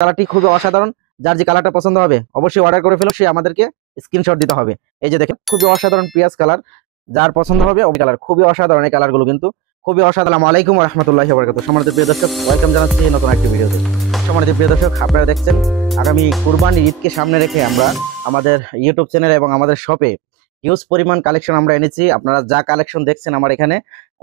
কালারটি খুবই অসাধারণ। যার যে কালারটা পছন্দ হবে অবশ্যই অর্ডার করে ফেলো, সে আমাদেরকে স্ক্রিনশট দিতে হবে। এই যে দেখেন খুবই অসাধারণ পিয়াজ কালার, যার পছন্দ হবে ওই কালার, খুবই অসাধারণ এই কালারগুলো কিন্তু খুবই অসাধারণ। আসসালামু আলাইকুম ওয়া রাহমাতুল্লাহি ওয়া বারাকাতুহু। সম্মানিত প্রিয় দর্শক, ওয়েলকাম জানাচ্ছি নতুন একটি ভিডিওতে। সম্মানিত প্রিয় দর্শক, আপনারা দেখছেন আগামী কুরবানি ঈদকে সামনে রেখে আমরা আমাদের ইউটিউব চ্যানেলে এবং আমাদের শপে হিউজ পরিমাণ কালেকশন আমরা এনেছি। আপনারা যা কালেকশন দেখছেন আমার এখানে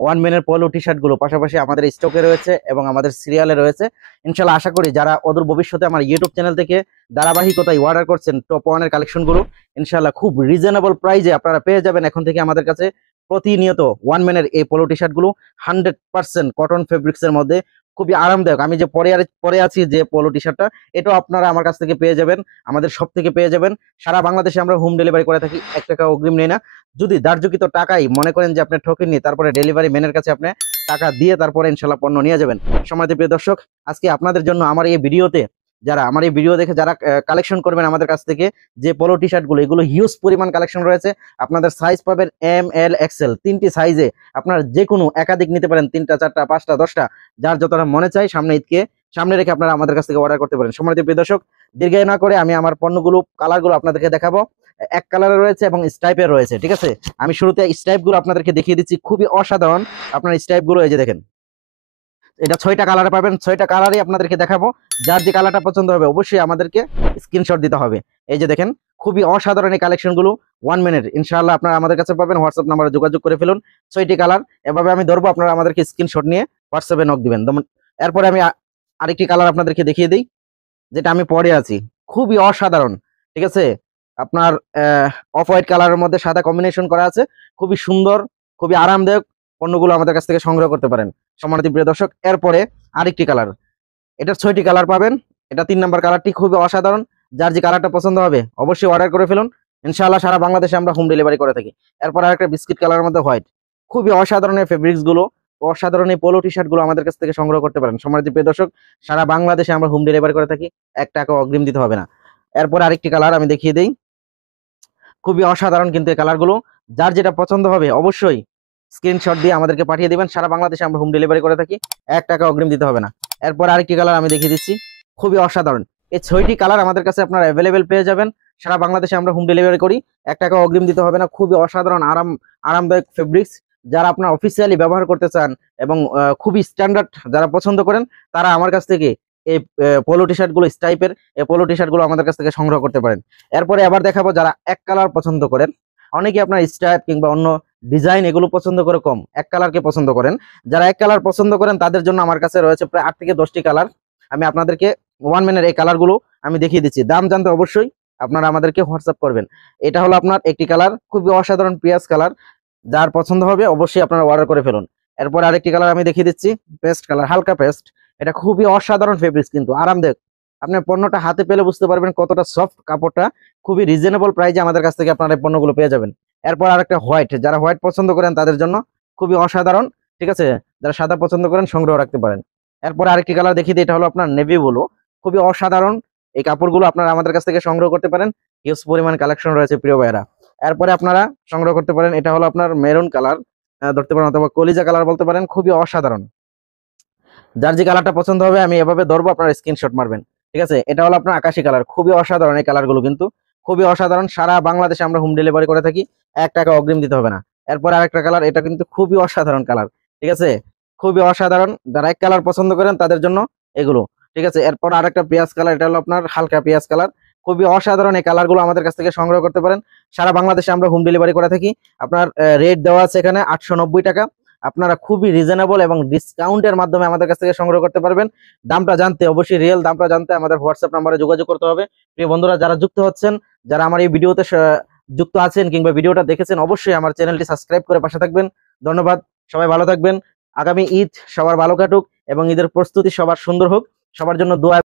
ওয়ান ম্যানের পলো টি শার্ট গুলো পাশাপাশি আমাদের স্টকে রয়েছে এবং আমাদের সিরিয়ালে রয়েছে। ইনশাল্লাহ আশা করি যারা অদূর ভবিষ্যতে আমার ইউটিউব চ্যানেল থেকে ধারাবাহিকতায় অর্ডার করছেন টপ ওয়ানের কালেকশন গুলো, ইনশাল্লাহ খুব রিজনেবল প্রাইজে আপনারা পেয়ে যাবেন এখন থেকে আমাদের কাছে প্রতিনিয়ত ওয়ান ম্যানের এই পলো টি শার্ট গুলো 100% কটন ফেব্রিক্স এর মধ্যে খুবই আরামদায়ক। আমি যে পরে আছি যে পলো টি শার্টটা, এটাও আপনারা আমার কাছ থেকে পেয়ে যাবেন, আমাদের সব থেকে পেয়ে যাবেন। সারা বাংলাদেশে আমরা হোম ডেলিভারি করে থাকি, 1 টাকা অগ্রিম নেই না। যদি ধার্যকৃত টাকাই মনে করেন যে আপনি ঠকেননি, তারপরে ডেলিভারি ম্যানের কাছে আপনি টাকা দিয়ে তারপরে ইনশাল্লাহ পণ্য নিয়ে যাবেন। সম্মানিত প্রিয় দর্শক, আজকে আপনাদের জন্য আমার এই ভিডিওতে যারা আমার এই ভিডিও দেখে যারা কালেকশন করবেন আমাদের কাছ থেকে যে পলো টি শার্ট গুলো, এগুলো হিউজ পরিমাণ কালেকশন রয়েছে। আপনাদের সাইজ পাবেন এম, এল, এক্সেল, 3টি সাইজে আপনার যে কোনো একাধিক নিতে পারেন, 3টা 4টা 5টা 10টা, যার যতটা মনে চাই সামনে ঈদকে সামনে রেখে আপনারা আমাদের কাছ থেকে অর্ডার করতে পারেন। সম্মানিত প্রিয় দর্শক, দীর্ঘায়ু না করে আমি আমার পণ্যগুলো কালারগুলো আপনাদেরকে দেখাবো। এক কালারে রয়েছে এবং স্টাইপের রয়েছে, ঠিক আছে। আমি শুরুতে স্টাইপ গুলো আপনাদেরকে দেখিয়ে দিচ্ছি, খুবই অসাধারণ আপনার স্টাইপ গুলো। এই যে দেখেন, এটা 6টা কালারে পাবেন, 6টা কালারই আপনাদেরকে দেখাবো। যার যে কালারটা পছন্দ হবে অবশ্যই আমাদেরকে স্ক্রিনশট দিতে হবে। এই যে দেখেন খুবই অসাধারণ এই কালেকশন গুলো ওয়ান মিনিট ইনশাআল্লাহ আপনারা আমাদের কাছে পাবেন। হোয়াটসঅ্যাপ নাম্বারে যোগাযোগ করে ফেলুন। 6টি কালার এভাবে আমি ধরবো, আপনারা আমাদেরকে স্ক্রিনশট নিয়ে হোয়াটসঅ্যাপে নক দিবেন। এরপরে আমি আরেকটি কালার আপনাদেরকে দেখিয়ে দিই, যেটা আমি পরে আছি, খুবই অসাধারণ, ঠিক আছে। আপনার অফ হোয়াইট কালারের মধ্যে সাদা কম্বিনেশন করা আছে, খুবই সুন্দর, খুবই আরামদায়ক। পণ্যগুলো আমাদের কাছ থেকে সংগ্রহ করতে পারেন সম্মানিত প্রিয় দর্শক। এরপরে আরেকটি কালার, এটার 6টি কালার পাবেন। এটা 3 নম্বর কালারটি খুবই অসাধারণ। যার যে কালারটা পছন্দ হবে অবশ্যই অর্ডার করে ফেলুন, ইনশাআল্লাহ সারা বাংলাদেশে আমরা হোম ডেলিভারি করে থাকি। এরপর আরেকটা বিস্কিট কালারের মধ্যে হোয়াইট, খুবই অসাধারণ এই ফেব্রিক্স গুলো, অসাধারণ এই পোলো টি শার্ট গুলো আমাদের কাছ থেকে সংগ্রহ করতে পারেন সম্মানিত প্রিয় দর্শক। সারা বাংলাদেশে আমরা হোম ডেলিভারি করে থাকি, 1 টাকা অগ্রিম দিতে হবে না। এরপর আরেকটি কালার আমি দেখিয়ে দিই, খুবই অসাধারণ কিন্তু এই কালারগুলো। যার যেটা পছন্দ হবে অবশ্যই স্ক্রিনশট দিয়ে আমাদেরকে পাঠিয়ে দিবেন। সারা বাংলাদেশে আমরা হোম ডেলিভারি করে থাকি, 1 টাকা অগ্রিম দিতে হবে না। এরপর আরেকটি কালার আমি দেখিয়ে দিচ্ছি, খুবই অসাধারণ। এই 6টি কালার আমাদের কাছে আপনারা অ্যাভেলেবেল পেয়ে যাবেন। সারা বাংলাদেশে আমরা হোম ডেলিভারি করি, 1 টাকা অগ্রিম দিতে হবে না। খুবই অসাধারণ আরামদায়ক ফেব্রিক্স, যারা আপনারা অফিসিয়ালি ব্যবহার করতে চান এবং খুবই স্ট্যান্ডার্ড যারা পছন্দ করেন, তারা আমার কাছ থেকে এই পোলো টি শার্ট গুলো, স্টাইপের এই পোলো টি শার্ট গুলো আমাদের কাছ থেকে সংগ্রহ করতে পারেন। এরপরে আবার দেখাবো যারা এক কালার পছন্দ করেন, অনেকে আপনার স্টাইপ কিংবা অন্য ডিজাইন এগুলো পছন্দ করে কম, এক কালারকে পছন্দ করেন। যারা এক কালার পছন্দ করেন তাদের জন্য আমার কাছে রয়েছে প্রায় 8 থেকে 10টি কালার। আমি আপনাদেরকে ওয়ান ম্যানের এই কালার গুলো আমি দেখিয়ে দিচ্ছি। দাম জানতে অবশ্যই আপনারা আমাদেরকে হোয়াটসঅ্যাপ করবেন। এটা হলো আপনার একটি কালার, খুবই অসাধারণ পিয়াজ কালার। যার পছন্দ হবে অবশ্যই আপনারা অর্ডার করে ফেলুন। এরপর আরেকটি কালার আমি দেখিয়ে দিচ্ছি, পেস্ট কালার, হালকা পেস্ট। এটা খুবই অসাধারণ ফেব্রিক্স কিন্তু আরামদায়ক। আপনার পণ্যটা হাতে পেলে বুঝতে পারবেন কতটা সফট কাপড়টা। খুবই রিজনেবল প্রাইসে আমাদের কাছ থেকে আপনারা এই পণ্যগুলো পেয়ে যাবেন। এরপর আরেকটা হোয়াইট, যারা হোয়াইট পছন্দ করেন তাদের জন্য খুবই অসাধারণ, ঠিক আছে। যারা সাদা পছন্দ করেন সংগ্রহ রাখতে পারেন। এরপর আরেকটি কালার দেখিয়ে দিই, এটা হলো আপনার নেভি ব্লু, খুবই অসাধারণ। এই কাপড়গুলো আপনারা আমাদের কাছ থেকে সংগ্রহ করতে পারেন, হিউজ পরিমাণ কালেকশন রয়েছে প্রিয় ভাইয়েরা। এরপরে আপনারা সংগ্রহ করতে পারেন, এটা হলো আপনার মেরুন কালার ধরতে পারেন, অথবা কলিজা কালার বলতে পারেন, খুবই অসাধারণ। যার যে কালারটা পছন্দ হবে আমি এভাবে ধরবো, আপনারা স্ক্রিনশট মারবেন, ঠিক আছে। এটা হলো আপনার আকাশি কালার, খুবই অসাধারণ এই কালারগুলো কিন্তু খুবই অসাধারণ। সারা বাংলাদেশে আমরা হোম ডেলিভারি করে থাকি, 1 টাকা অগ্রিম দিতে হবে না। এরপর আরেকটা কালার, এটা কিন্তু খুবই অসাধারণ কালার, ঠিক আছে, খুবই অসাধারণ। যারা এক কালার পছন্দ করেন তাদের জন্য এগুলো, ঠিক আছে। এরপর আরেকটা পেঁয়াজ কালার, এটা হলো আপনার হালকা পেঁয়াজ কালার, খুবই অসাধারণ। এই কালারগুলো আমাদের কাছ থেকে সংগ্রহ করতে পারেন। সারা বাংলাদেশে আমরা হোম ডেলিভারি করে থাকি। আপনার রেট দেওয়া আছে এখানে 890 টাকা। আপনারা খুবই রিজনেবল এবং ডিসকাউন্টের মাধ্যমে আমাদের কাছ থেকে সংগ্রহ করতে পারবেন। দামটা জানতে অবশ্যই রিয়েল দামটা জানতে আমাদের হোয়াটসঅ্যাপ নাম্বারে যোগাযোগ করতে হবে। প্রিয় বন্ধুরা যারা যুক্ত হচ্ছেন, যারা আমার এই ভিডিওতে যুক্ত আছেন কিংবা ভিডিওটা দেখেছেন, অবশ্যই আমার চ্যানেলটি সাবস্ক্রাইব করে পাশে থাকবেন। ধন্যবাদ, সবাই ভালো থাকবেন। আগামী ঈদ সবার ভালো কাটুক এবং ঈদের প্রস্তুতি সবার সুন্দর হোক। সবার জন্য দোয়া।